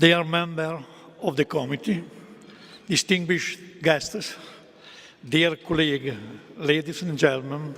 Dear member of the committee, distinguished guests, dear colleague, ladies and gentlemen,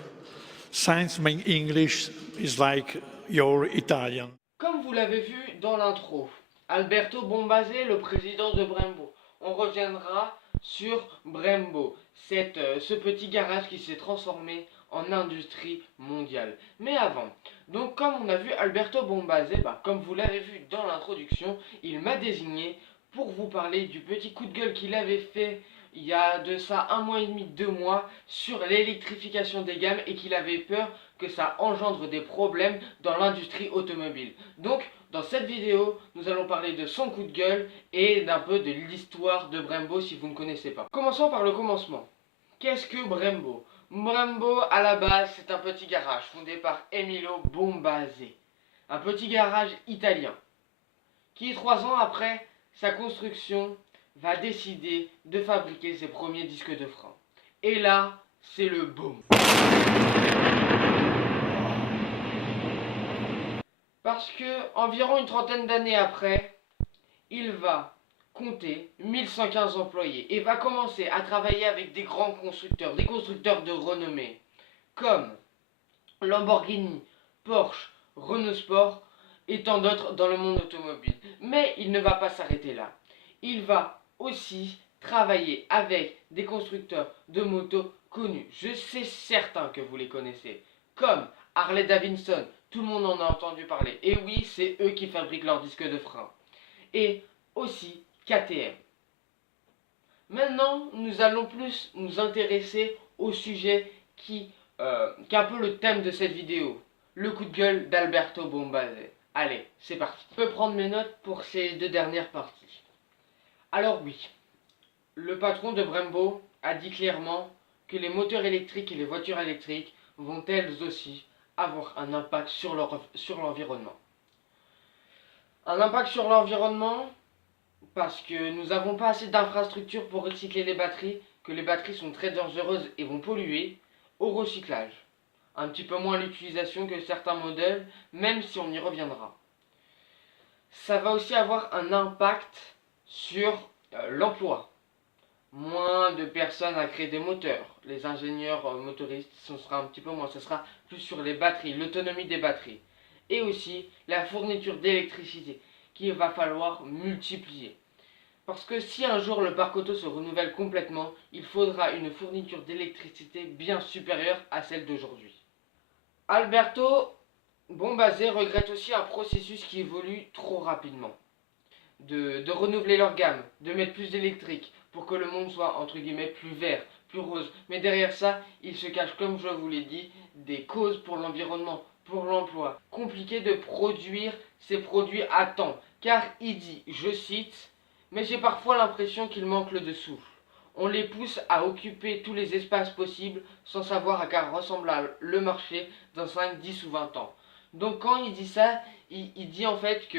since my English is like your Italian. Comme vous l'avez vu dans l'intro, Alberto Bombazé, le président de Brembo. On reviendra sur Brembo, ce petit garage qui s'est transformé en industrie mondiale. Mais avant, donc comme on a vu Alberto Bombazé, comme vous l'avez vu dans l'introduction, il m'a désigné pour vous parler du petit coup de gueule qu'il avait fait il y a de ça 1 mois et demi, 2 mois, sur l'électrification des gammes et qu'il avait peur que ça engendre des problèmes dans l'industrie automobile. Donc, dans cette vidéo, nous allons parler de son coup de gueule et d'un peu de l'histoire de Brembo si vous ne connaissez pas. Commençons par le commencement. Qu'est-ce que Brembo? Brembo, à la base, c'est un petit garage fondé par Emilio Bombazé. Un petit garage italien qui, 3 ans après sa construction, va décider de fabriquer ses premiers disques de frein. Et là, c'est le boom. Parce que, environ une trentaine d'années après, il va compter 1115 employés et va commencer à travailler avec des grands constructeurs, des constructeurs de renommée, comme Lamborghini, Porsche, Renault Sport et tant d'autres dans le monde automobile. Mais il ne va pas s'arrêter là. Il va aussi travailler avec des constructeurs de motos connus. Je sais certain que vous les connaissez, comme Harley Davidson, tout le monde en a entendu parler. Et oui, c'est eux qui fabriquent leurs disques de frein. Et aussi KTM. Maintenant, nous allons plus nous intéresser au sujet qui est un peu le thème de cette vidéo. Le coup de gueule d'Alberto Bombazé. Allez, c'est parti. Je peux prendre mes notes pour ces 2 dernières parties. Alors oui, le patron de Brembo a dit clairement que les moteurs électriques et les voitures électriques vont elles aussi avoir un impact sur l'environnement. Un impact sur l'environnement parce que nous n'avons pas assez d'infrastructures pour recycler les batteries, que les batteries sont très dangereuses et vont polluer, au recyclage. Un petit peu moins l'utilisation que certains modèles, même si on y reviendra. Ça va aussi avoir un impact sur l'emploi. Moins de personnes à créer des moteurs. Les ingénieurs motoristes, ce sera un petit peu moins. Ce sera plus sur les batteries, l'autonomie des batteries. Et aussi la fourniture d'électricité qu'il va falloir multiplier. Parce que si un jour le parc auto se renouvelle complètement, il faudra une fourniture d'électricité bien supérieure à celle d'aujourd'hui. Alberto Bombazé regrette aussi un processus qui évolue trop rapidement. De renouveler leur gamme, de mettre plus d'électrique pour que le monde soit entre guillemets plus vert, plus rose. Mais derrière ça, il se cache, comme je vous l'ai dit, des causes pour l'environnement, pour l'emploi. Compliqué de produire ces produits à temps, car il dit, je cite, mais j'ai parfois l'impression qu'il manque le dessous. On les pousse à occuper tous les espaces possibles sans savoir à quoi ressemblera le marché dans 5, 10 ou 20 ans. Donc quand il dit ça, il dit en fait que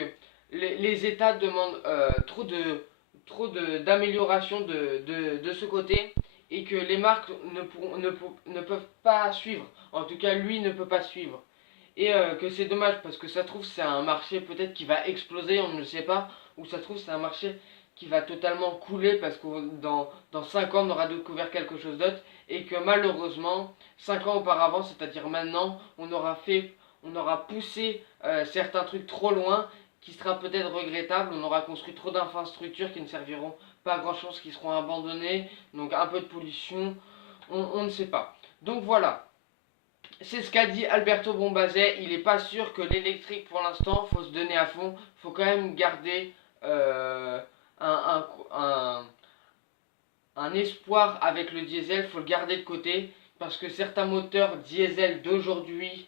les États demandent trop d'amélioration de ce côté et que les marques ne peuvent pas suivre. En tout cas, lui ne peut pas suivre. Et que c'est dommage parce que ça se trouve c'est un marché peut-être qui va exploser, on ne le sait pas. Ou ça se trouve c'est un marché qui va totalement couler parce que dans 5 ans on aura découvert quelque chose d'autre. Et que malheureusement, 5 ans auparavant, c'est-à-dire maintenant, on aura poussé certains trucs trop loin qui sera peut-être regrettable. On aura construit trop d'infrastructures qui ne serviront pas à grand chose, qui seront abandonnées, donc un peu de pollution, on ne sait pas. Donc voilà, c'est ce qu'a dit Alberto Bombazé. Il n'est pas sûr que l'électrique pour l'instant, il faut se donner à fond, il faut quand même garder un espoir avec le diesel, il faut le garder de côté, parce que certains moteurs diesel d'aujourd'hui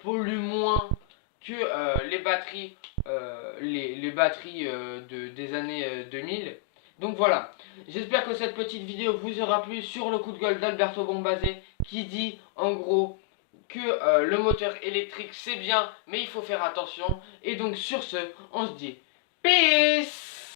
polluent moins que les batteries, des années 2000. Donc voilà, j'espère que cette petite vidéo vous aura plu sur le coup de gueule d'Alberto Bombazé qui dit en gros que le moteur électrique c'est bien mais il faut faire attention. Et donc sur ce, on se dit peace.